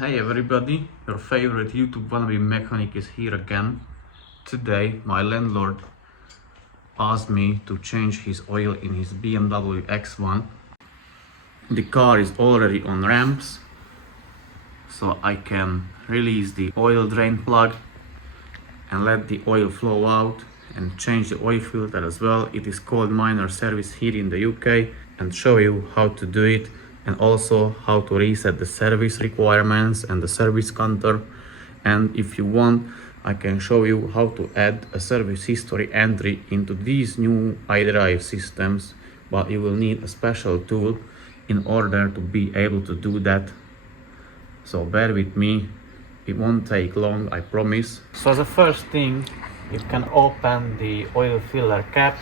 Hey everybody, your favorite YouTube wannabe mechanic is here again. Today my landlord asked me to change his oil in his BMW X1. The car is already on ramps, so I can release the oil drain plug and let the oil flow out and change the oil filter as well. It is called minor service here in the UK, and show you how to do it, and also how to reset the service requirements and the service counter. And if you want, I can show you how to add a service history entry into these new iDrive systems, but you will need a special tool in order to be able to do that. So bear with me, it won't take long, I promise. So the first thing, you can open the oil filler cap.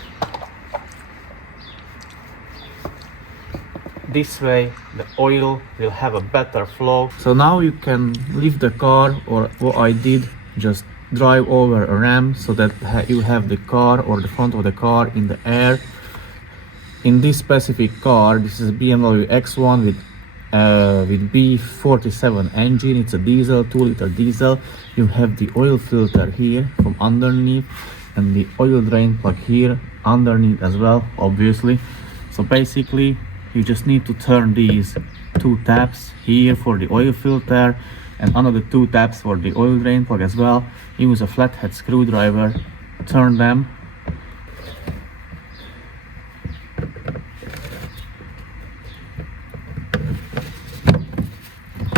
This way the oil will have a better flow. So now you can leave the car, or what I did, just drive over a ramp so that you have the car or the front of the car in the air. In this specific car, this is BMW X1 with F47 engine. It's a diesel, 2-liter diesel. You have the oil filter here from underneath and the oil drain plug here underneath as well, obviously. So basically you just need to turn these two taps here for the oil filter and another two taps for the oil drain plug as well. Use a flathead screwdriver, turn them,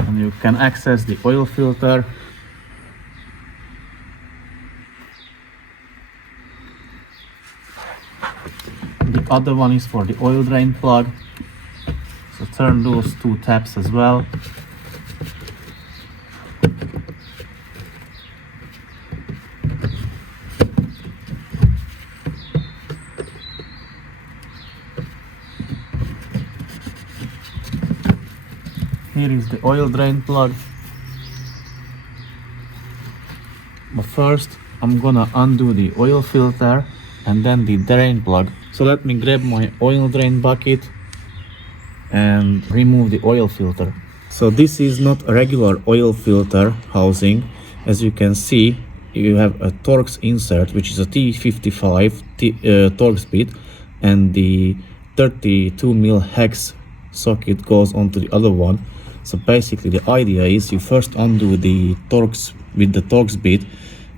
and you can access the oil filter. The other one is for the oil drain plug, so turn those two taps as well. Here is the oil drain plug. But first I'm gonna undo the oil filter and then the drain plug. So let me grab my oil drain bucket and remove the oil filter. So this is not a regular oil filter housing. As you can see, you have a Torx insert, which is a T55 Torx bit, and the 32mm hex socket goes onto the other one. So basically the idea is you first undo the Torx with the Torx bit.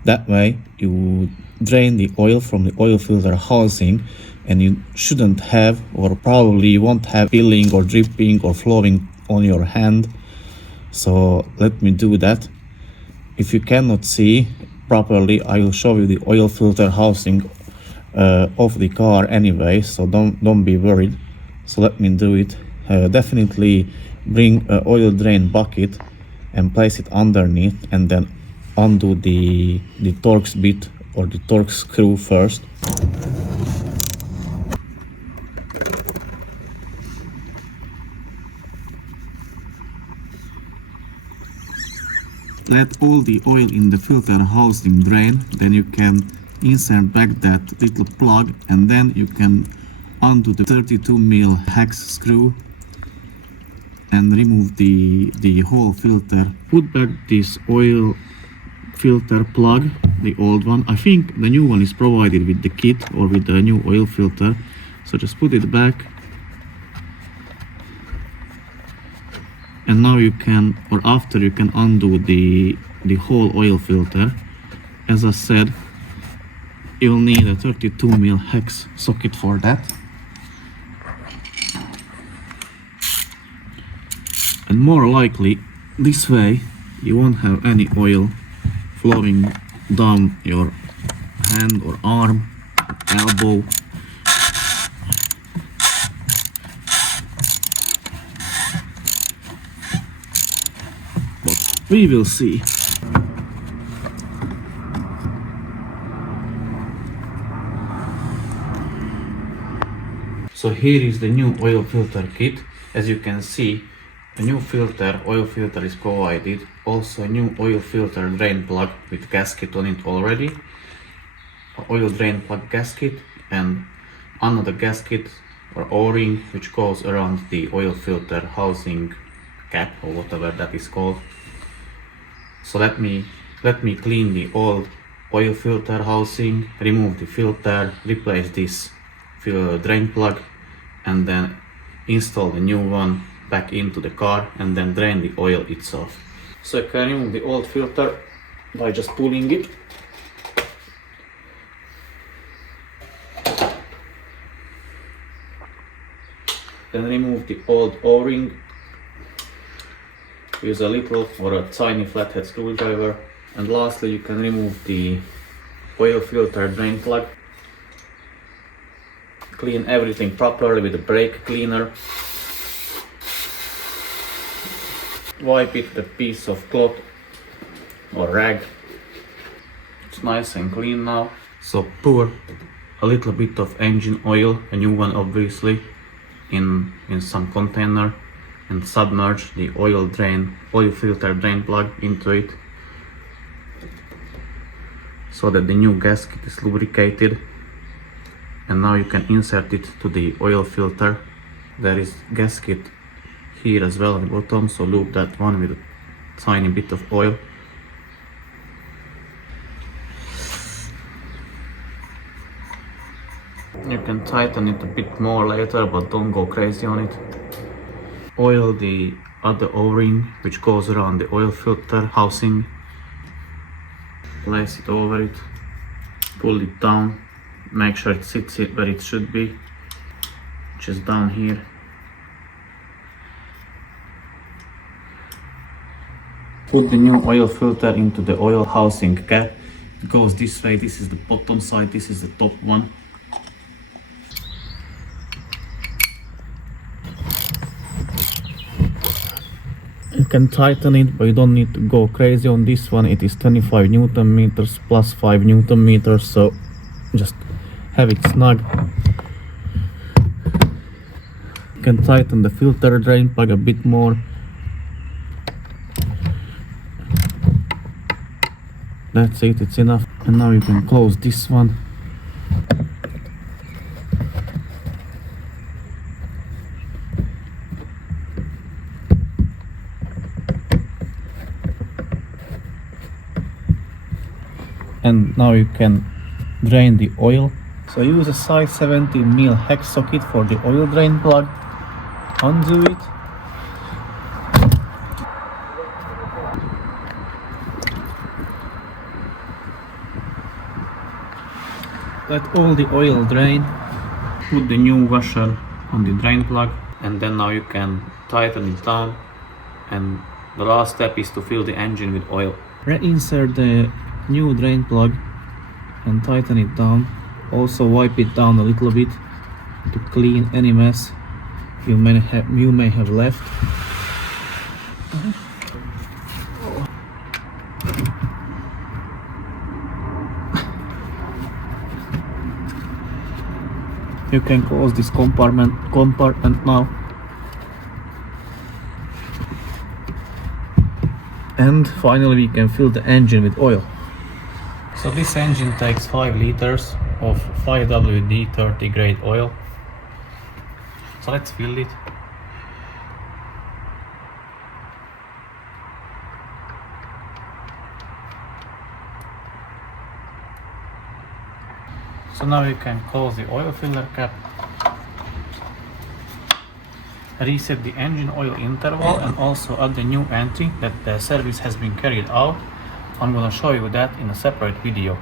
That way you drain the oil from the oil filter housing, and you shouldn't have, or probably you won't have, spilling or dripping or flowing on your hand. So let me do that. If you cannot see properly, I will show you the oil filter housing of the car anyway, so don't be worried. So let me do it. Definitely bring an oil drain bucket and place it underneath, and then undo the Torx bit or the Torx screw first. Let all the oil in the filter housing drain, then you can insert back that little plug, and then you can undo the 32mm hex screw and remove the whole filter. Put back this oil filter plug, the old one. I think the new one is provided with the kit or with the new oil filter, so just put it back. And now you can, or after, you can undo the whole oil filter. As I said, you'll need a 32mm hex socket for that. And more likely, this way you won't have any oil flowing down your hand or arm, elbow. But we will see. So here is the new oil filter kit. As you can see, a new oil filter is provided. Also a new oil filter drain plug with gasket on it already. A oil drain plug gasket and another gasket or O-ring which goes around the oil filter housing cap or whatever that is called. So let me clean the old oil filter housing, remove the filter, replace this drain plug, and then install the new one back into the car and then drain the oil itself. So I can remove the old filter by just pulling it. Then remove the old O-ring. Use a little or a tiny flathead screwdriver. And lastly, you can remove the oil filter drain plug. Clean everything properly with a brake cleaner. Wipe it with a piece of cloth or rag. It's nice and clean now. So pour a little bit of engine oil, a new one obviously, in some container and submerge the oil filter drain plug into it so that the new gasket is lubricated. And now you can insert it to the oil filter. There is gasket here as well at the bottom, so loop that one with a tiny bit of oil. You can tighten it a bit more later, but don't go crazy on it. Oil the other O-ring which goes around the oil filter housing. Place it over it, pull it down, make sure it sits where it should be, which is down here. Put the new oil filter into the oil housing cap. It goes this way, this is the bottom side, this is the top one. You can tighten it, but you don't need to go crazy on this one. It is 25 Newton meters plus 5 Newton meters, so just have it snug. You can tighten the filter drain plug a bit more. That's it, it's enough. And now you can close this one. And now you can drain the oil. So use a size 17mm hex socket for the oil drain plug. Undo it. Let all the oil drain. Put the new washer on the drain plug, and then now you can tighten it down. And the last step is to fill the engine with oil. Reinsert the new drain plug and tighten it down. Also wipe it down a little bit to clean any mess you may have left. You can close this compartment now. And finally we can fill the engine with oil. So this engine takes 5 liters of 5WD 30 grade oil. So let's fill it. So now you can close the oil filler cap, reset the engine oil interval, and also add the new entry that the service has been carried out. I'm gonna show you that in a separate video.